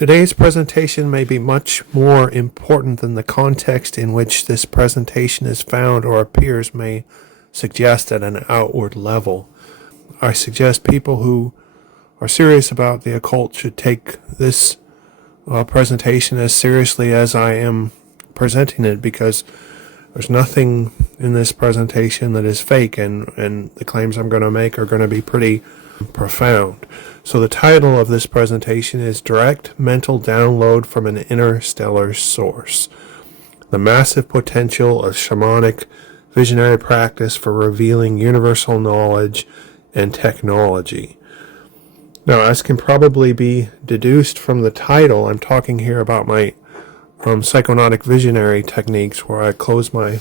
Today's presentation may be much more important than the context in which this presentation is found or appears may suggest at an outward level. I suggest people who are serious about the occult should take this presentation as seriously as I am presenting it, because there's nothing in this presentation that is fake, and the claims I'm going to make are going to be pretty profound. So the title of this presentation is Direct Mental Download from an Interstellar Source: The Massive Potential of Shamanic Visionary Practice for Revealing Universal Knowledge and Technology. Now, as can probably be deduced from the title, I'm talking here about my psychonautic visionary techniques, where I close my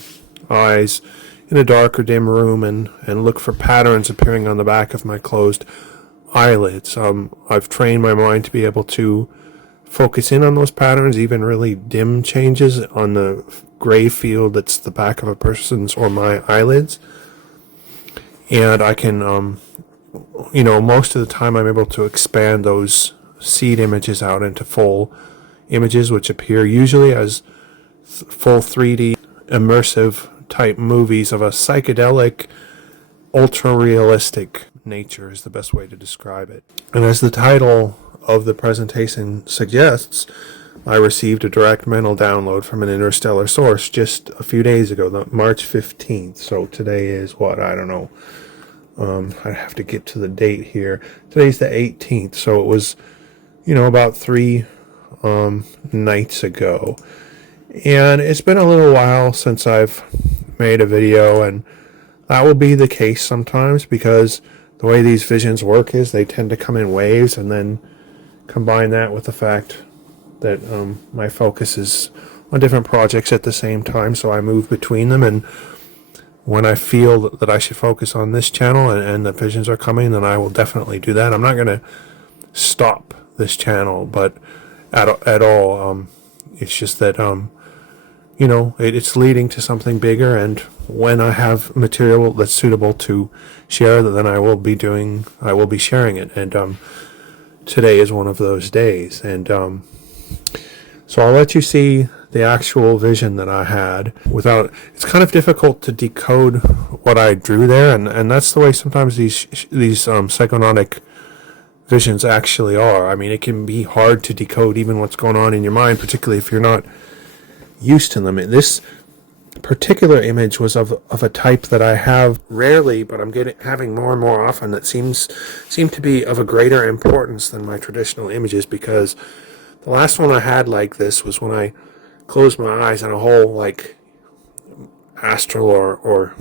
eyes in a dark or dim room and look for patterns appearing on the back of my closed eyelids. I've trained my mind to be able to focus in on those patterns, even really dim changes on the gray field that's the back of a person's or my eyelids. And I can, most of the time I'm able to expand those seed images out into full images, which appear usually as full 3D immersive type movies of a psychedelic, ultra realistic nature is the best way to describe it. And as the title of the presentation suggests, I received a direct mental download from an interstellar source just a few days ago, March 15th. So today is what? I don't know. I have to get to the date here. Today's the 18th, so it was, about 3 nights ago. And it's been a little while since I've made a video, and that will be the case sometimes, because the way these visions work is they tend to come in waves, and then combine that with the fact that my focus is on different projects at the same time, so I move between them. And when I feel that I should focus on this channel and the visions are coming, then I will definitely do that. I'm not going to stop this channel, but at all. It's just that it's leading to something bigger, and when I have material that's suitable to share, then I will be sharing it. And today is one of those days. And so I'll let you see the actual vision that I had without. It's kind of difficult to decode what I drew there, and that's the way sometimes these psychonautic visions actually are. I mean, it can be hard to decode even what's going on in your mind, particularly if you're not used to them. This particular image was of a type that I have rarely, but I'm having more and more often, that seem to be of a greater importance than my traditional images, because the last one I had like this was when I closed my eyes and a whole astral or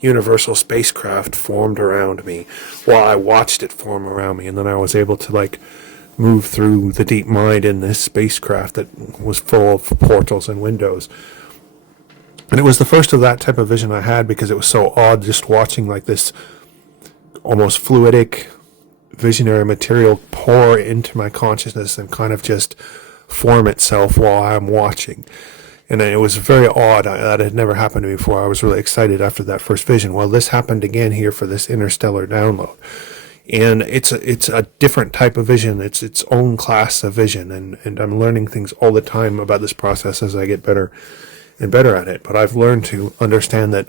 universal spacecraft formed around me while I watched it form around me, and then I was able to move through the deep mind in this spacecraft that was full of portals and windows. And it was the first of that type of vision I had, because it was so odd just watching this almost fluidic visionary material pour into my consciousness and kind of just form itself while I'm watching. And it was very odd. That had never happened to me before. I was really excited after that first vision. Well, this happened again here for this interstellar download. And it's a different type of vision. It's its own class of vision. And I'm learning things all the time about this process as I get better and better at it. But I've learned to understand that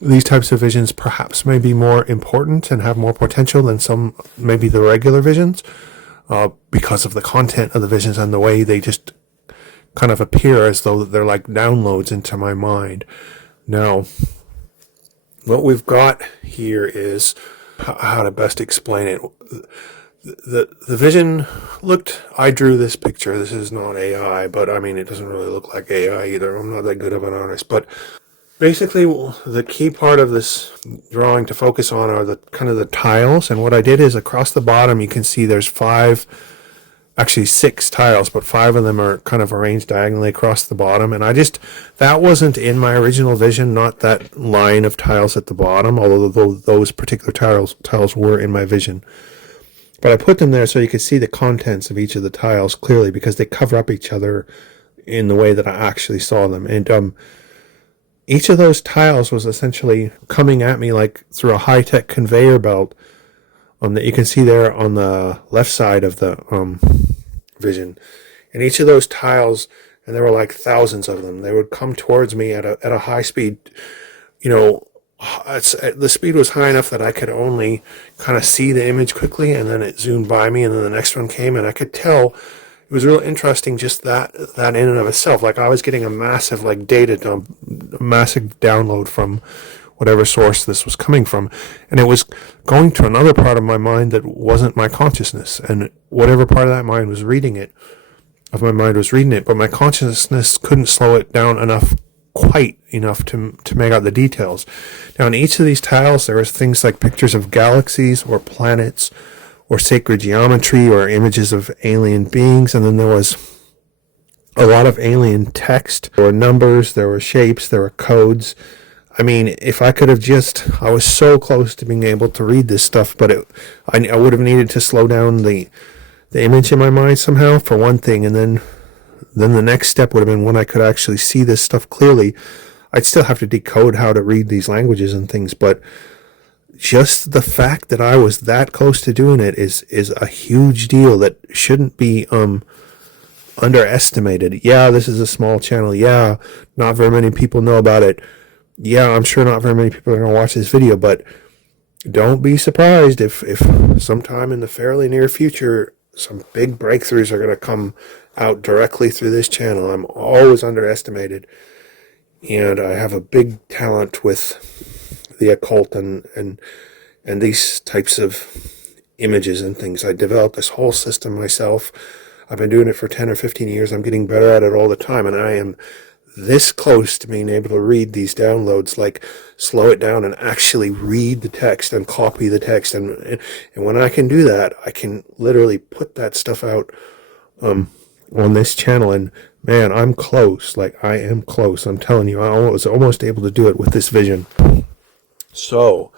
these types of visions perhaps may be more important and have more potential than some, maybe the regular visions, because of the content of the visions and the way they just kind of appear as though they're like downloads into my mind. Now, what we've got here is how to best explain it. The vision I drew this picture. This is not AI, but I mean, it doesn't really look like AI either. I'm not that good of an artist, but basically the key part of this drawing to focus on are the tiles. And what I did is, across the bottom you can see there's 6 tiles, but 5 of them are kind of arranged diagonally across the bottom. And that wasn't in my original vision, not that line of tiles at the bottom, although those particular tiles were in my vision. But I put them there so you could see the contents of each of the tiles clearly, because they cover up each other in the way that I actually saw them. And each of those tiles was essentially coming at me through a high-tech conveyor belt that you can see there on the left side of the vision. And each of those tiles, and there were like thousands of them, they would come towards me at a high speed. You know, the speed was high enough that I could only kind of see the image quickly, and then it zoomed by me, and then the next one came, and I could tell. It was real interesting, just that in and of itself. Like, I was getting a massive like data dump, a massive download from whatever source this was coming from, and it was going to another part of my mind that wasn't my consciousness, and whatever part of that mind was reading it, but my consciousness couldn't slow it down quite enough to make out the details. Now, in each of these tiles, there was things like pictures of galaxies or planets or sacred geometry or images of alien beings, and then there was a lot of alien text. There were numbers, there were shapes, there were codes. I mean, if I could have I was so close to being able to read this stuff, but I would have needed to slow down the image in my mind somehow, for one thing, and then the next step would have been when I could actually see this stuff clearly. I'd still have to decode how to read these languages and things, but just the fact that I was that close to doing it is a huge deal that shouldn't be underestimated. Yeah, this is a small channel. Yeah, not very many people know about it. Yeah, I'm sure not very many people are going to watch this video, but don't be surprised if sometime in the fairly near future some big breakthroughs are going to come out directly through this channel. I'm always underestimated, and I have a big talent with the occult and these types of images and things. I developed this whole system myself. I've been doing it for 10 or 15 years. I'm getting better at it all the time, and I am this close to being able to read these downloads, like slow it down and actually read the text and copy the text. And when I can do that, I can literally put that stuff out on this channel. And man, I'm close. Like, I am close. I'm telling you, I was almost able to do it with this vision. So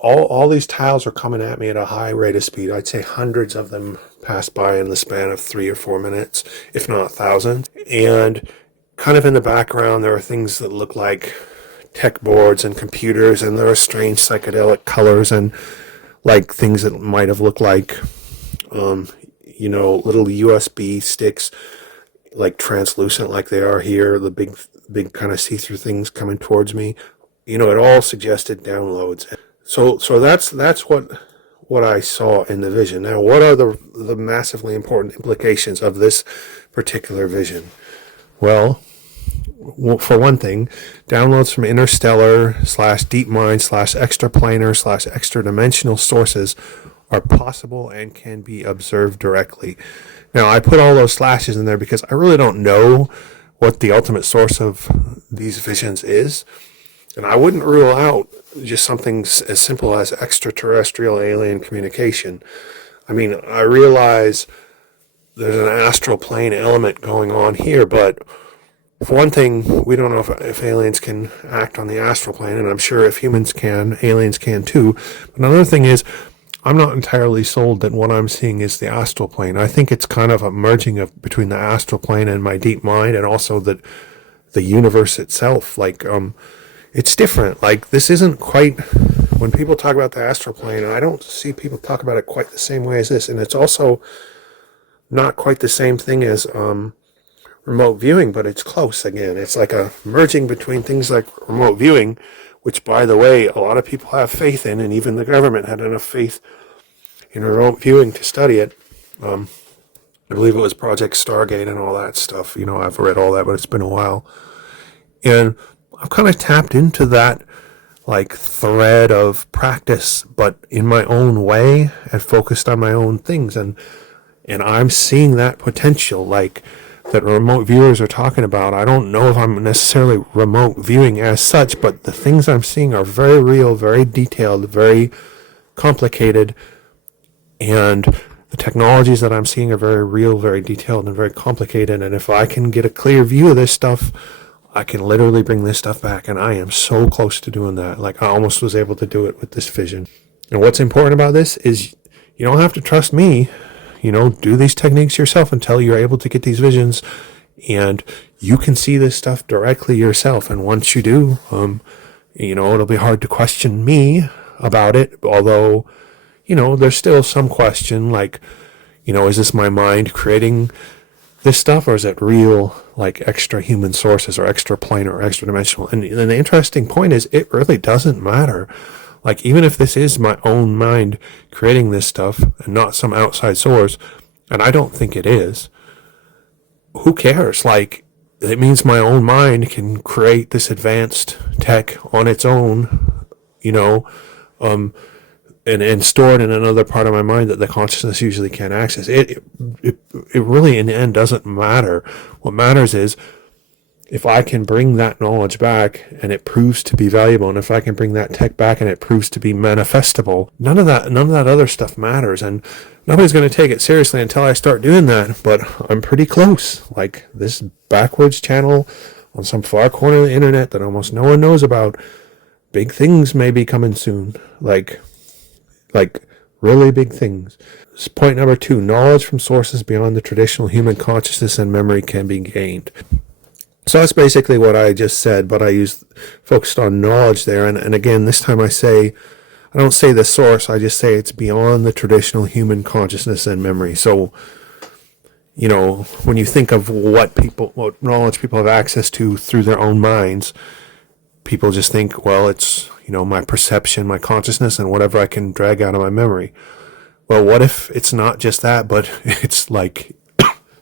all these tiles are coming at me at a high rate of speed. I'd say hundreds of them pass by in the span of 3 or 4 minutes, if not thousands. And kind of in the background, there are things that look like tech boards and computers, and there are strange psychedelic colors and like things that might have looked like, little USB sticks, like translucent, like they are here. The big kind of see-through things coming towards me. It all suggested downloads. So that's what I saw in the vision. Now, what are the massively important implications of this particular vision? Well, for one thing, downloads from interstellar / deep mind / extraplanar / extra dimensional sources are possible and can be observed directly. Now, I put all those slashes in there because I really don't know what the ultimate source of these visions is. And I wouldn't rule out just something as simple as extraterrestrial alien communication. I mean, I realize there's an astral plane element going on here, but for one thing, we don't know if aliens can act on the astral plane, and I'm sure if humans can, aliens can too. But another thing is, I'm not entirely sold that what I'm seeing is the astral plane. I think it's kind of a merging between the astral plane and my deep mind, and also the universe itself. Like, it's different. Like, this isn't quite, when people talk about the astral plane, I don't see people talk about it quite the same way as this, and it's also not quite the same thing as remote viewing, but it's close again. It's like a merging between things like remote viewing, which, by the way, a lot of people have faith in, and even the government had enough faith in remote viewing to study it. I believe it was Project Stargate and all that stuff. I've read all that, but it's been a while. And I've kind of tapped into that like thread of practice, but in my own way, and focused on my own things. And I'm seeing that potential, like, that remote viewers are talking about. I don't know if I'm necessarily remote viewing as such, but the things I'm seeing are very real, very detailed, very complicated, and the technologies that I'm seeing are very real, very detailed, and very complicated. And if I can get a clear view of this stuff, I can literally bring this stuff back, and I am so close to doing that. Like, I almost was able to do it with this vision. And what's important about this is you don't have to trust me. Do these techniques yourself until you're able to get these visions, and you can see this stuff directly yourself. And once you do, it'll be hard to question me about it. Although, there's still some question, like, Is this my mind creating this stuff, or is it real, like extra human sources or extra planar or extra dimensional? And the interesting point is, it really doesn't matter. Like, even if this is my own mind creating this stuff and not some outside source, and I don't think it is, who cares? Like, it means my own mind can create this advanced tech on its own, and store it in another part of my mind that the consciousness usually can't access. It really, in the end, doesn't matter. What matters is if I can bring that knowledge back and it proves to be valuable, and if I can bring that tech back and it proves to be manifestable, none of that other stuff matters, and nobody's going to take it seriously until I start doing that. But I'm pretty close. Like, this backwards channel on some far corner of the internet that almost no one knows about, big things may be coming soon. Like really big things. Point number 2, knowledge from sources beyond the traditional human consciousness and memory can be gained. So that's basically what I just said, but I focused on knowledge there. And again, this time I don't say the source, I just say it's beyond the traditional human consciousness and memory. So, when you think of what knowledge people have access to through their own minds, people just think, well, it's, my perception, my consciousness, and whatever I can drag out of my memory. Well, what if it's not just that, but it's like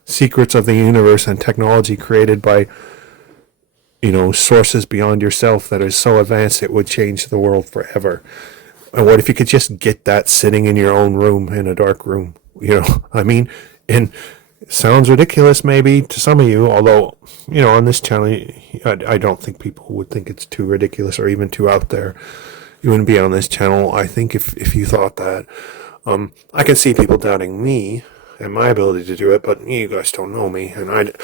secrets of the universe and technology created by, sources beyond yourself that is so advanced it would change the world forever? And what if you could just get that sitting in your own room, in a dark room? And it sounds ridiculous maybe to some of you, although, on this channel, I don't think people would think it's too ridiculous or even too out there. You wouldn't be on this channel, I think, if you thought that. I can see people doubting me and my ability to do it, but you guys don't know me, and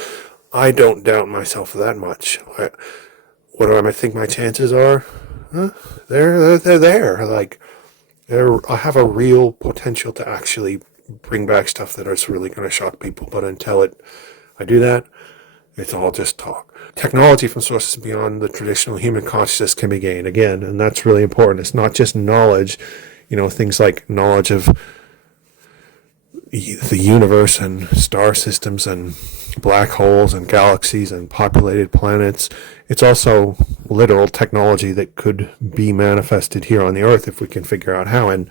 I don't doubt myself that much. What do I think my chances are? They're there. Like, I have a real potential to actually bring back stuff that is really going to shock people, but until I do that, it's all just talk. Technology from sources beyond the traditional human consciousness can be gained, again, and that's really important. It's not just knowledge, things like knowledge of the universe and star systems and black holes and galaxies and populated planets. It's also literal technology that could be manifested here on the earth if we can figure out how. And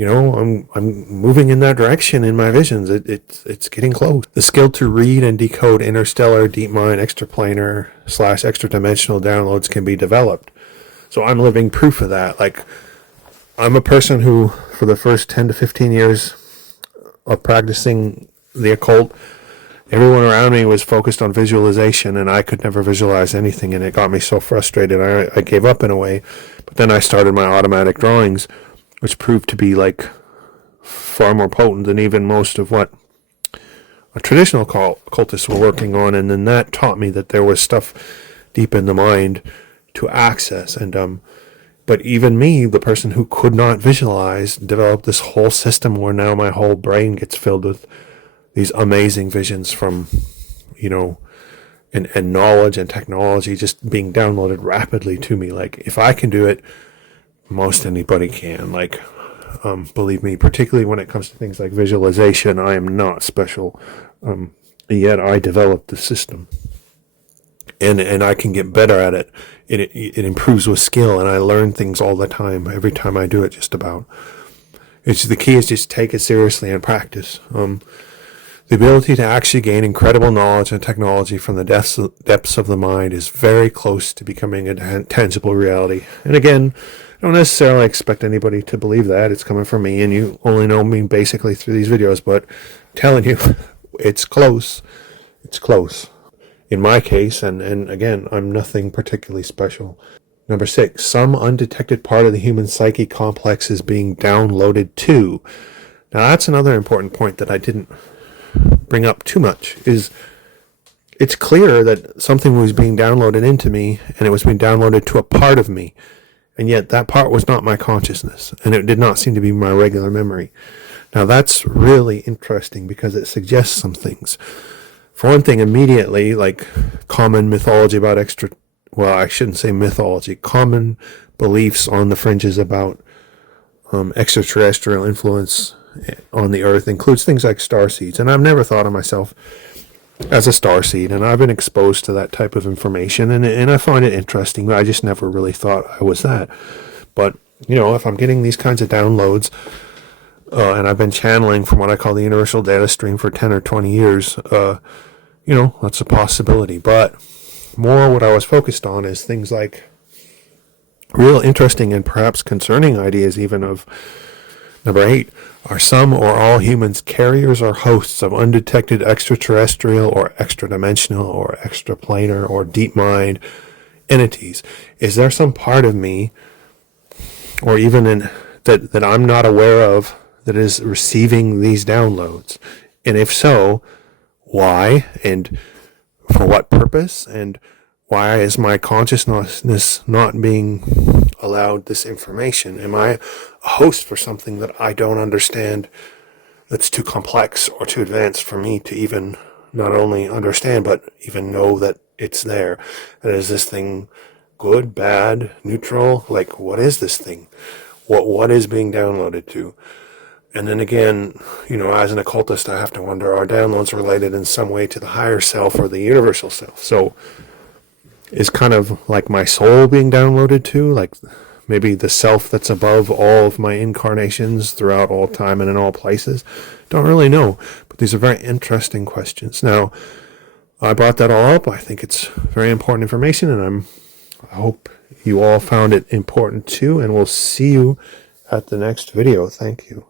I'm moving in that direction in my visions. It's getting close. The skill to read and decode interstellar, deep mind, extraplanar / extra dimensional downloads can be developed. So I'm living proof of that. Like, I'm a person who, for the first 10 to 15 years of practicing the occult, everyone around me was focused on visualization, and I could never visualize anything, and it got me so frustrated. I gave up in a way. But then I started my automatic drawings, which proved to be like far more potent than even most of what a traditional occultists were working on. And then that taught me that there was stuff deep in the mind to access. And but even me, the person who could not visualize, developed this whole system where now my whole brain gets filled with these amazing visions from, and knowledge and technology just being downloaded rapidly to me. Like, if I can do it, most anybody can. Like, believe me, particularly when it comes to things like visualization, I am not special. Yet I developed the system, and I can get better at it. It improves with skill, and I learn things all the time. Every time I do it, just about. The key is just take it seriously and practice. The ability to actually gain incredible knowledge and technology from the depths of the mind is very close to becoming a tangible reality. And again, I don't necessarily expect anybody to believe that. It's coming from me, and you only know me basically through these videos, but I'm telling you, it's close. It's close. In my case, and again, I'm nothing particularly special. Number 6, some undetected part of the human psyche complex is being downloaded too. Now, that's another important point that I didn't bring up too much, is it's clear that something was being downloaded into me, and it was being downloaded to a part of me. And yet that part was not my consciousness, and it did not seem to be my regular memory. Now, that's really interesting because it suggests some things. For one thing, immediately, like common mythology about I shouldn't say mythology, common beliefs on the fringes about extraterrestrial influence on the earth includes things like star seeds. And I've never thought of myself as a star seed, and I've been exposed to that type of information, and I find it interesting, but I just never really thought I was that. But, if I'm getting these kinds of downloads, and I've been channeling from what I call the universal data stream for 10 or 20 years, that's a possibility. But more what I was focused on is things like real interesting and perhaps concerning ideas even of number 8. Are some or all humans carriers or hosts of undetected extraterrestrial or extra-dimensional or extraplanar or deep mind entities? Is there some part of me, or even that I'm not aware of, that is receiving these downloads? And if so, why and for what purpose? And why is my consciousness not being allowed this information? Am I a host for something that I don't understand, that's too complex or too advanced for me to even not only understand, but even know that it's there? And is this thing good, bad, neutral? Like, what is this thing? What is being downloaded to? And then again, as an occultist, I have to wonder, are downloads related in some way to the higher self or the universal self? So is kind of like my soul being downloaded to, like maybe the self that's above all of my incarnations throughout all time and in all places? Don't really know, but these are very interesting questions. Now, I brought that all up. I think it's very important information, and I hope you all found it important too, and we'll see you at the next video. Thank you.